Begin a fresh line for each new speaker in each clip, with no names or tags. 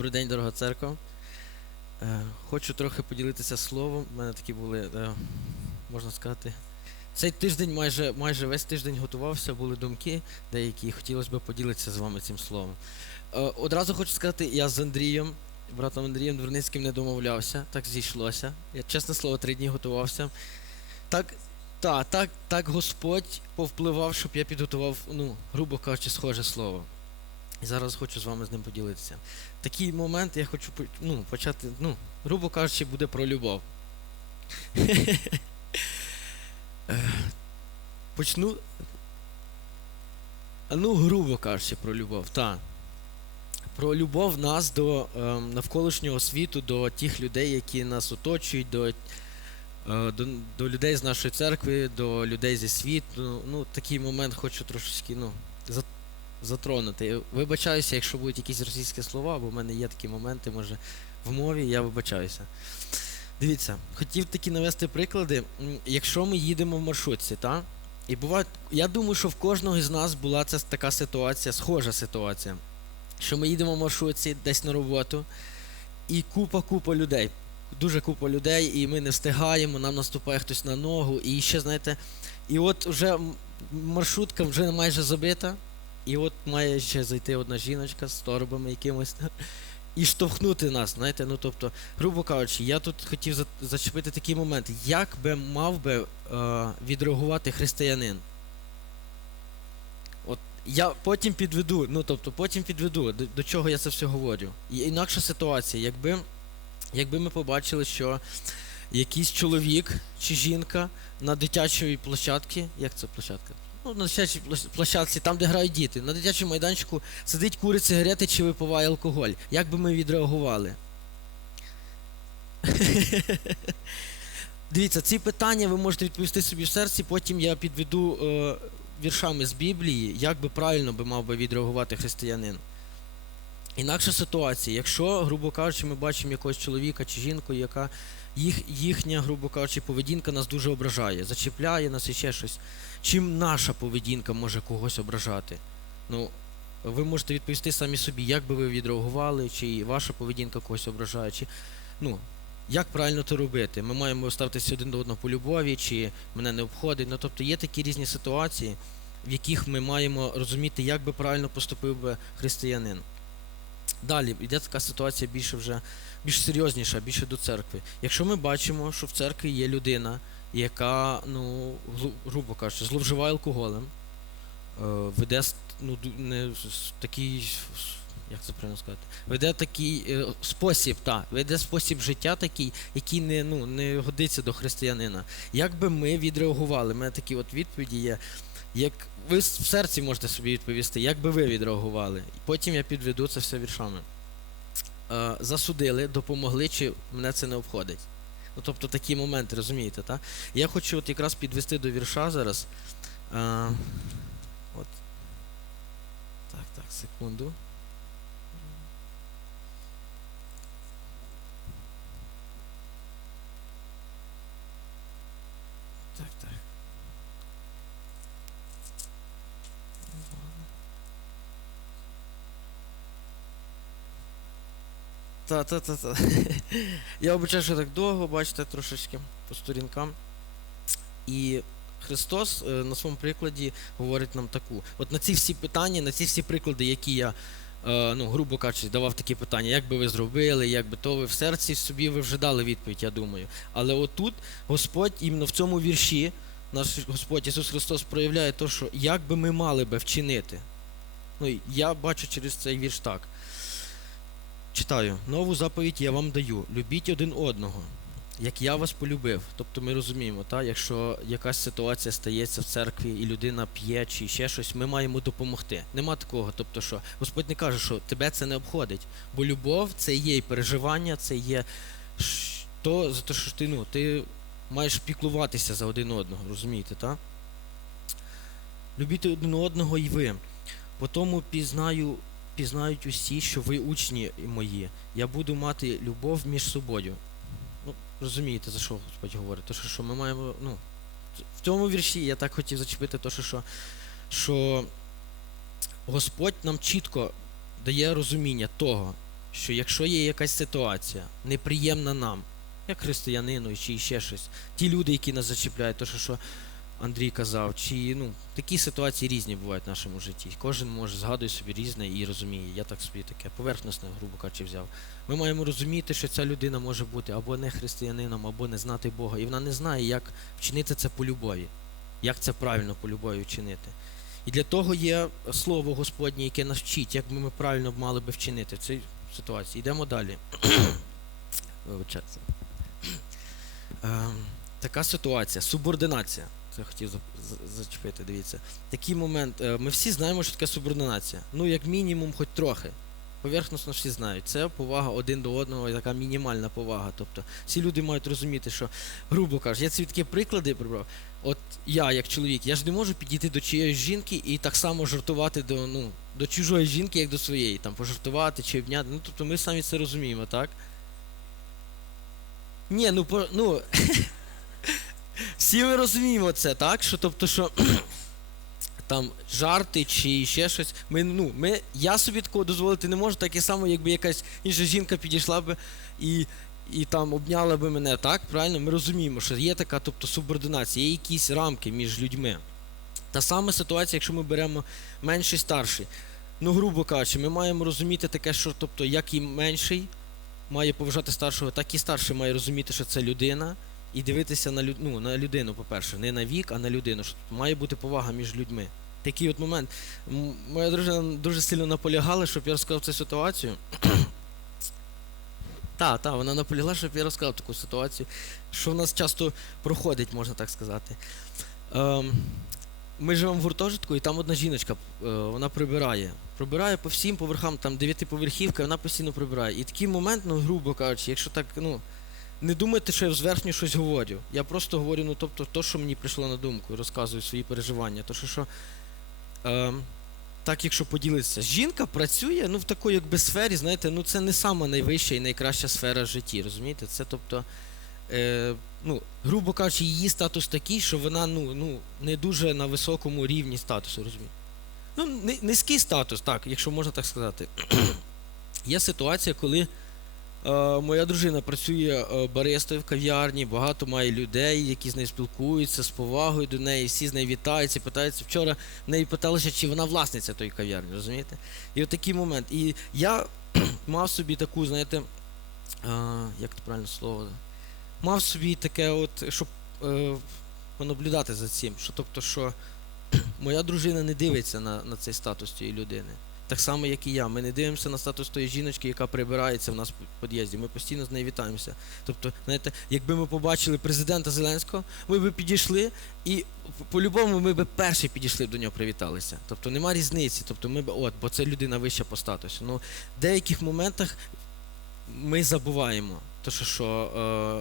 Добрий день, дорога церква. Е, Хочу трохи поділитися словом. У мене такі були, е, можна сказати, цей тиждень, майже, майже весь тиждень готувався, були думки деякі, хотілося б поділитися з вами цим словом. Е, Одразу хочу сказати, я з Андрієм, братом Андрієм Дверницьким не домовлявся, так зійшлося. Я, чесне слово, три дні готувався. Так, та, так, так Господь повпливав, щоб я підготував, ну, грубо кажучи, схоже слово. І зараз хочу з вами з ним поділитися. Такий момент я хочу ну, почати, ну, грубо кажучи, буде про любов. Е, Почну. Ну, грубо кажучи, про любов, так. Про любов нас до ем, навколишнього світу, до тих людей, які нас оточують, до, е, до, до людей з нашої церкви, до людей зі світу. Ну, такий момент хочу трошечки, ну, затронути. Вибачаюся, якщо будуть якісь російські слова, бо в мене є такі моменти, може, в мові, я вибачаюся. Дивіться, хотів такі навести приклади. Якщо ми їдемо в маршрутці, та? І буває, я думаю, що в кожного з нас була ця така ситуація, схожа ситуація. Що ми їдемо в маршрутці десь на роботу, і купа-купа людей. Дуже купа людей, і ми не встигаємо, нам наступає хтось на ногу, і ще, знаєте, і от вже маршрутка вже майже забита, і от має ще зайти одна жіночка з торбами якимось і штовхнути нас, знаєте, ну тобто, грубо кажучи, я тут хотів зачепити такий момент, як би мав би е, відреагувати християнин. От я потім підведу, ну тобто потім підведу, до, до чого я це все говорю. І інакша ситуація, якби, якби ми побачили, що якийсь чоловік чи жінка на дитячій площадці, як це площадка? Ну, на дитячій площадці, там, де грають діти, на дитячому майданчику сидить курить сигарети чи випиває алкоголь. Як би ми відреагували? Дивіться, ці питання ви можете відповісти собі в серці, потім я підведу е, віршами з Біблії, як би правильно би мав би відреагувати християнин. Інакша ситуація, якщо, грубо кажучи, ми бачимо якогось чоловіка чи жінку, яка їх, їхня, грубо кажучи, поведінка нас дуже ображає, зачіпляє нас і ще щось. Чим наша поведінка може когось ображати? Ну, ви можете відповісти самі собі, як би ви відреагували, чи ваша поведінка когось ображає, чи ну, як правильно це робити? Ми маємо ставитися один до одного по любові, чи мене не обходить. Ну, тобто є такі різні ситуації, в яких ми маємо розуміти, як би правильно поступив би християнин. Далі йде така ситуація більше вже більш серйозніша, більше до церкви. Якщо ми бачимо, що в церкві є людина, яка, ну, грубо кажучи, зловживає алкоголем, е, веде ну, не, такий, як це правильно сказати, веде такий е, спосіб, та, веде спосіб життя такий, який не, ну, не годиться до християнина. Як би ми відреагували? У мене такі от відповіді є. Як ви в серці можете собі відповісти, як би ви відреагували? Потім я підведу це все віршами. Е, засудили, допомогли, чи мене це не обходить. Ну, тобто такі моменти, розумієте, так? Я хочу от якраз підвести до вірша зараз. Е, от. Так, так, секунду. Так, так. Та, та, та, та. Я обичаю, що так довго, бачите, трошечки по сторінкам. І Христос е, на своєму прикладі говорить нам таку. От на ці всі питання, на ці всі приклади, які я, е, ну, грубо кажучи, давав такі питання, як би ви зробили, як би то ви в серці собі ви вже дали відповідь, я думаю. Але отут Господь іменно в цьому вірші, наш Господь Ісус Христос проявляє те, що як би ми мали би вчинити. Ну, я бачу через цей вірш так. Читаю, нову заповідь я вам даю. Любіть один одного, як я вас полюбив. Тобто ми розуміємо, та, якщо якась ситуація стається в церкві і людина п'є чи ще щось, ми маємо допомогти. Нема такого. Тобто, що Господь не каже, що тебе це не обходить. Бо любов це є і переживання, це є то, за те, що ти, ну, ти маєш піклуватися за один одного, розумієте, так? Любіть один одного і ви. По тому пізнаю пізнають усі, що ви учні мої. Я буду мати любов між собою. Ну, розумієте, за що Господь говорить? То, що, що ми маємо. Ну, в цьому вірші я так хотів зачепити, то, що, що, Господь нам чітко дає розуміння того, що якщо є якась ситуація неприємна нам, як християнину чи ще щось, ті люди, які нас зачіпляють, то що, що Андрій казав, чи ну такі ситуації різні бувають в нашому житті. Кожен може згадує собі різне і розуміє. Я так собі таке поверхностне, грубо кажучи, взяв. Ми маємо розуміти, що ця людина може бути або не християнином, або не знати Бога, і вона не знає, як вчинити це по любові, як це правильно по любові вчинити. І для того є слово Господнє, яке нас вчить, як ми правильно мали би вчинити в цій ситуації. Йдемо далі. Вибачайте. Ем, така ситуація, субординація. Це хотів за- за- зачепити, дивіться. Такий момент. е, Ми всі знаємо, що таке субординація. Ну, як мінімум, хоч трохи. Поверхносно всі знають. Це повага один до одного, така мінімальна повага. Тобто всі люди мають розуміти, що, грубо кажучи, я ці такі приклади прибрав. От я, як чоловік, я ж не можу підійти до чиєїсь жінки і так само жартувати до, ну, до чужої жінки, як до своєї, там пожартувати чи обняти. Ну, тобто ми самі це розуміємо, так? Ні, ну по, ну. всі ми розуміємо це, так? Що тобто, що там жарти чи ще щось. Ми, ну, ми, я собі такого дозволити не можу, так і само, якби якась інша жінка підійшла би і, і там обняла би мене, так? Правильно? Ми розуміємо, що є така тобто, субординація, є якісь рамки між людьми. Та сама ситуація, якщо ми беремо менший старший. Ну, грубо кажучи, ми маємо розуміти таке, що тобто, як і менший має поважати старшого, так і старший має розуміти, що це людина, і дивитися на, лю- ну, на людину, по-перше, не на вік, а на людину. Що має бути повага між людьми. Такий от момент. Моя дружина дуже сильно наполягала, щоб я розказав цю ситуацію. Так, так, вона наполягла, щоб я розказав таку ситуацію, що в нас часто проходить, можна так сказати. Ем, ми живемо в гуртожитку, і там одна жіночка, е, вона прибирає. Прибирає по всім поверхам, там дев'ятиповерхівка, вона постійно прибирає. І такий момент, ну, грубо кажучи, якщо так, ну, не думайте, що я зверхньо щось говорю. Я просто говорю, ну, тобто, то, що мені прийшло на думку, розказую свої переживання. То що, що ем, так, якщо поділитися, жінка працює ну, в такій якби сфері, знаєте, ну це не сама найвища і найкраща сфера в житті, розумієте? Це тобто, е, ну, грубо кажучи, її статус такий, що вона ну, ну, не дуже на високому рівні статусу, розумієте? Ну, низький статус, так, якщо можна так сказати. Є ситуація, коли е, моя дружина працює е, баристою в кав'ярні, багато має людей, які з нею спілкуються з повагою до неї, всі з нею вітаються, питаються. Вчора в неї питалися, чи вона власниця тої кав'ярні, розумієте? І от момент. І я мав собі таку, знаєте, е, як це правильне слово? Мав собі таке, от, щоб е, понаблюдати за цим. Що, тобто, що моя дружина не дивиться на, на цей статус цієї людини. Так само, як і я. Ми не дивимося на статус тої жіночки, яка прибирається в нас в під'їзді. Ми постійно з нею вітаємося. Тобто, знаєте, якби ми побачили президента Зеленського, ми би підійшли і по-любому ми би перші підійшли до нього, привіталися. Тобто нема різниці. Тобто ми б, от, бо це людина вища по статусу. Ну, в деяких моментах ми забуваємо. То, що, що,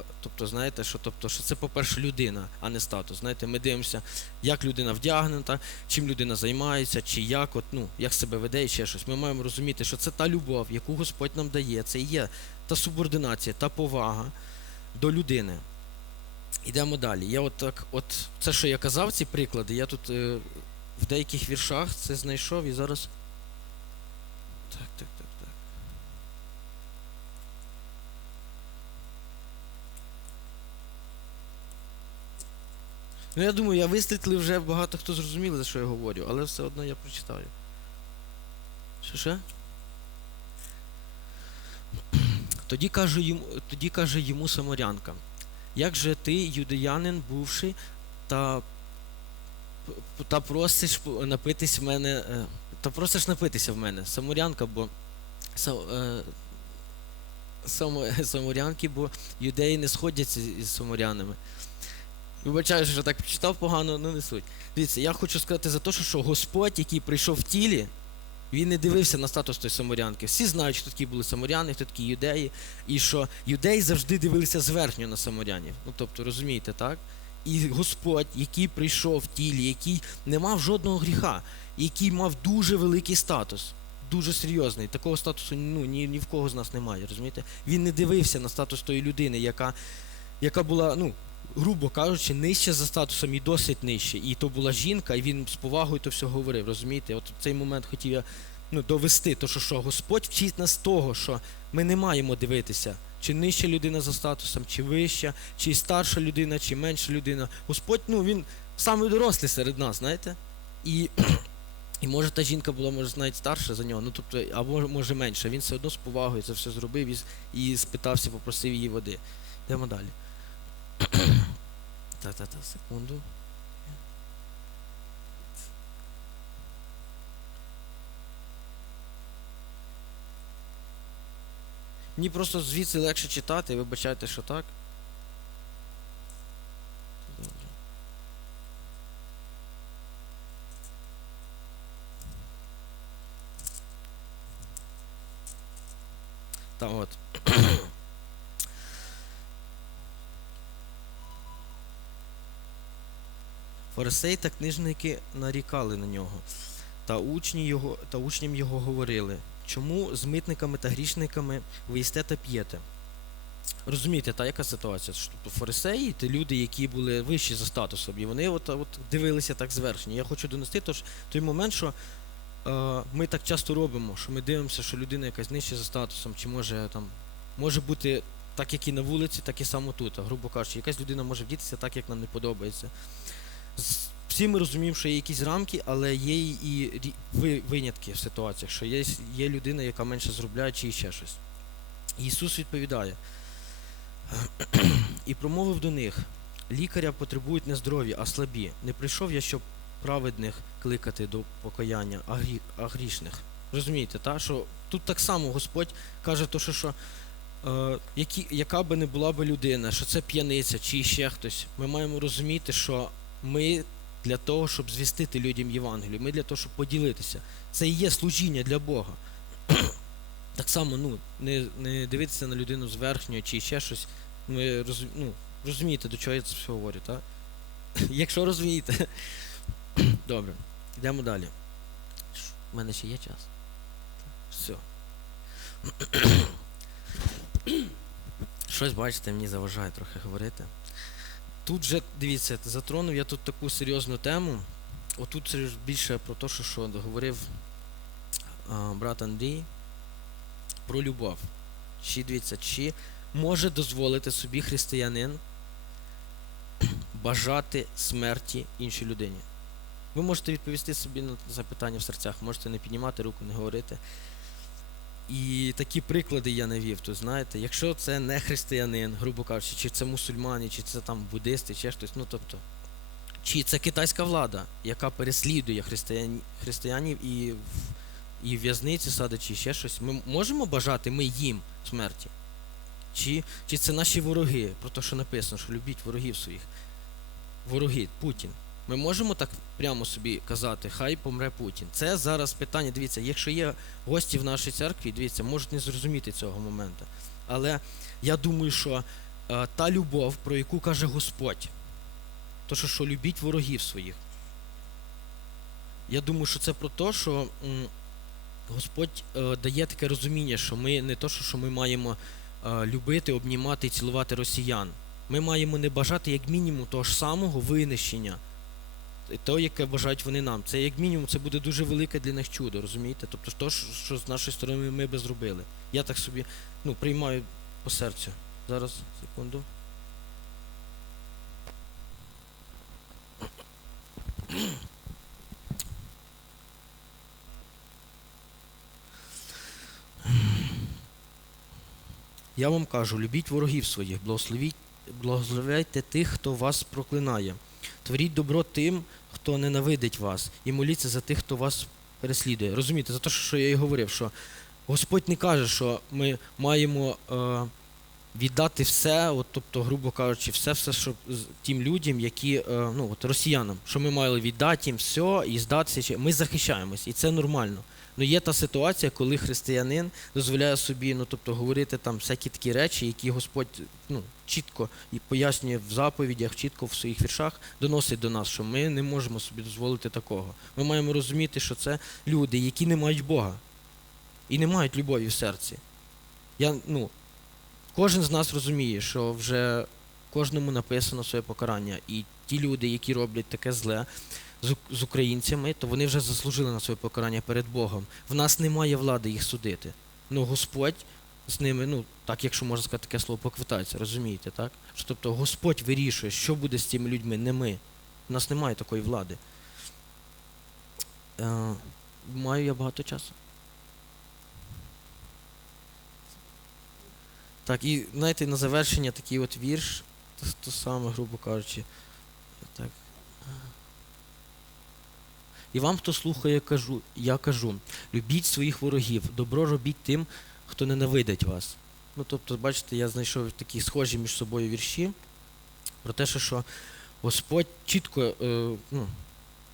е, тобто, знаєте, що, тобто, що це, по-перше, людина, а не статус. Знаєте, ми дивимося, як людина вдягнута, чим людина займається, чи як, от, ну, як себе веде і ще щось. Ми маємо розуміти, що це та любов, яку Господь нам дає, це і є та субординація, та повага до людини. Йдемо далі. Я от так, от це, що я казав, ці приклади, я тут е, в деяких віршах це знайшов і зараз. Так, так, так, так. Ну, я думаю, я висвітлив вже багато хто зрозуміли, за що я говорю, але все одно я прочитаю. Що ще? Тоді каже йому, тоді каже йому самарянка, як же ти, юдеянин, бувши, та, та просиш напитись в мене, е, та просиш напитися в мене, самарянка, бо са- е, само- самарянки, бо юдеї не сходяться із самарянами. Вибачаю, що так прочитав погано, ну не суть. Дивіться, я хочу сказати за те, що, що Господь, який прийшов в тілі, він не дивився на статус тої самарянки. Всі знають, хто такі були самаряни, хто такі юдеї, і що юдеї завжди дивилися зверхньо на самарянів. Ну тобто, розумієте, так? І Господь, який прийшов в тілі, який не мав жодного гріха, який мав дуже великий статус, дуже серйозний. Такого статусу ну, ні, ні в кого з нас немає, розумієте? Він не дивився на статус тої людини, яка, яка була, ну, грубо кажучи, нижче за статусом і досить нижче. І то була жінка, і він з повагою то все говорив, розумієте? От цей момент хотів я ну, довести, то що, що Господь вчить нас того, що ми не маємо дивитися, чи нижча людина за статусом, чи вища, чи старша людина, чи менша людина. Господь, ну він самий дорослий серед нас, знаєте? І, і може та жінка була, може, навіть старша за нього, ну тобто, або може менша. Він все одно з повагою це все зробив і, і спитався, попросив її води. Йдемо далі. Та-та-та, секунду. Мені просто звідси легше читати, вибачайте, що так. Добре. Та от. Фарисеї та книжники нарікали на нього, та, учні його, та учням його говорили, чому з митниками та грішниками ви їсте та п'єте? Розумієте, та яка ситуація? Що, фарисеї, це люди, які були вищі за статусом, і вони от, от дивилися так зверхні. Я хочу донести тож, той момент, що е, ми так часто робимо, що ми дивимося, що людина якась нижча за статусом, чи може там може бути так, як і на вулиці, так і само тут. Грубо кажучи, якась людина може вдітися так, як нам не подобається. Всі ми розуміємо, що є якісь рамки, але є і винятки в ситуаціях, що є, є людина, яка менше зробляє, чи ще щось. Ісус відповідає і промовив до них: лікаря потребують не здорові, а слабі. Не прийшов я, щоб праведних кликати до покаяння, а, грі, а грішних. Розумієте, та? що тут так само Господь каже, то, що, що е, які, яка би не була би людина, що це п'яниця чи ще хтось, ми маємо розуміти, що ми для того, щоб звістити людям Євангелію, ми для того, щоб поділитися. Це і є служіння для Бога. Так само, ну, не, не дивитися на людину зверхньо чи ще щось. Ми розум, ну, розумієте, до чого я це все говорю, так? Якщо розумієте. Добре, йдемо далі. У мене ще є час. Все. Щось, бачите, мені заважає трохи говорити. Тут же, дивіться, затронув я тут таку серйозну тему. Отут це більше про те, що, що говорив а, брат Андрій про любов. Чи дивіться, чи може дозволити собі християнин бажати смерті іншій людині? Ви можете відповісти собі на запитання в серцях, можете не піднімати руку, не говорити. І такі приклади я навів, то знаєте, якщо це не християнин, грубо кажучи, чи це мусульмани, чи це там буддисти, чи щось, ну тобто, чи це китайська влада, яка переслідує християн, християнів і і в'язниці садить, чи ще щось, ми можемо бажати ми їм смерті? Чи, чи це наші вороги, про те, що написано, що любіть ворогів своїх? Вороги, Путін. Ми можемо так прямо собі казати, хай помре Путін. Це зараз питання. Дивіться, якщо є гості в нашій церкві, дивіться, можуть не зрозуміти цього моменту. Але я думаю, що е, та любов, про яку каже Господь, то що, що любіть ворогів своїх. Я думаю, що це про те, що м, Господь е, дає таке розуміння, що ми не то, що, ми маємо е, любити, обнімати і цілувати росіян. Ми маємо не бажати як мінімум того ж самого винищення, то, яке бажають вони нам. Це як мінімум це буде дуже велике для них чудо, розумієте? Тобто то, що з нашої сторони ми би зробили. Я так собі ну, приймаю по серцю. Зараз, секунду. Я вам кажу, любіть ворогів своїх, благословіть, благословляйте тих, хто вас проклинає. Творіть добро тим, хто ненавидить вас, і моліться за тих, хто вас переслідує. Розумієте, за те, що я і говорив, що Господь не каже, що ми маємо е, віддати все, от, тобто, грубо кажучи, все, все, що тим людям, які, е, ну, от росіянам, що ми мали віддати їм все і здатися. Ми захищаємось, і це нормально. Ну є та ситуація, коли християнин дозволяє собі, ну тобто говорити там всякі такі речі, які Господь ну, чітко і пояснює в заповідях, чітко в своїх віршах, доносить до нас, що ми не можемо собі дозволити такого. Ми маємо розуміти, що це люди, які не мають Бога і не мають любові в серці. Я, ну, кожен з нас розуміє, що вже кожному написано своє покарання. І ті люди, які роблять таке зле, з, українцями, то вони вже заслужили на своє покарання перед Богом. В нас немає влади їх судити. Ну, Господь з ними, ну, так, якщо можна сказати таке слово, поквитається, розумієте, так? Що, тобто Господь вирішує, що буде з цими людьми, не ми. У нас немає такої влади. Е, маю я багато часу. Так, і знаєте, на завершення такий от вірш, то, то саме, грубо кажучи. Так. І вам, хто слухає, кажу, я кажу: любіть своїх ворогів, добро робіть тим, хто ненавидить вас. Ну, тобто, бачите, я знайшов такі схожі між собою вірші про те, що, Господь чітко е, ну,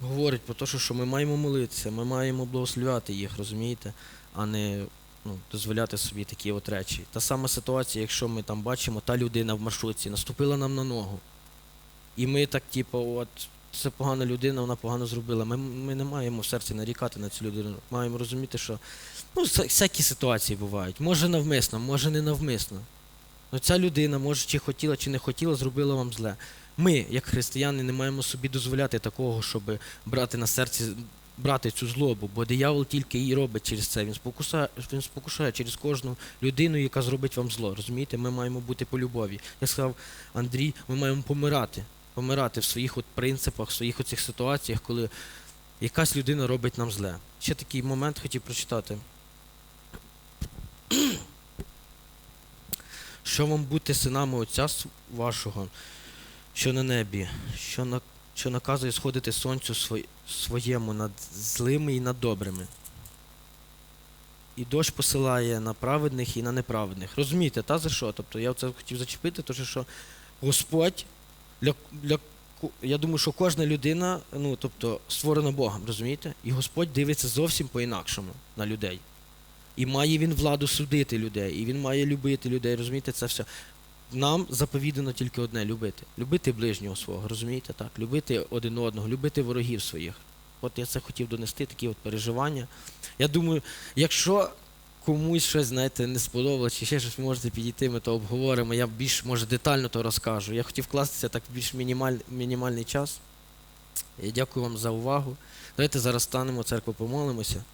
говорить про те, що ми маємо молитися, ми маємо благословляти їх, розумієте, а не ну, дозволяти собі такі от речі. Та сама ситуація, якщо ми там бачимо, та людина в маршрутці наступила нам на ногу. І ми так, типу, от це погана людина, вона погано зробила. Ми, ми не маємо в серці нарікати на цю людину. Маємо розуміти, що ну, всякі ситуації бувають. Може навмисно, може не навмисно. Ну, ця людина, може, чи хотіла, чи не хотіла, зробила вам зле. Ми, як християни, не маємо собі дозволяти такого, щоб брати на серці, брати цю злобу, бо диявол тільки і робить через це. Він спокушає, він спокушає через кожну людину, яка зробить вам зло. Розумієте, ми маємо бути по любові. Я сказав, Андрій, ми маємо помирати. Помирати в своїх от принципах, в своїх оцих ситуаціях, коли якась людина робить нам зле. Ще такий момент хотів прочитати. Що вам бути синами Отця вашого, що на небі, що, на, що наказує сходити сонцю своєму над злими і над добрими. І дощ посилає на праведних і на неправедних. Розумієте, та за що? Тобто я це хотів зачепити, тому що Господь для, для я думаю, що кожна людина, ну тобто, створена Богом, розумієте? І Господь дивиться зовсім по-інакшому на людей. І має він владу судити людей, і він має любити людей, розумієте, це все. Нам заповідано тільки одне любити. Любити ближнього свого, розумієте, так? Любити один одного, любити ворогів своїх. От я це хотів донести, такі от переживання. Я думаю, якщо комусь щось, знаєте, не сподобалось, чи ще щось можете підійти, ми то обговоримо, я більш, може, детально то розкажу. Я хотів вкластися так в більш мінімаль, мінімальний час. Я дякую вам за увагу. Давайте зараз станемо, церкву помолимося.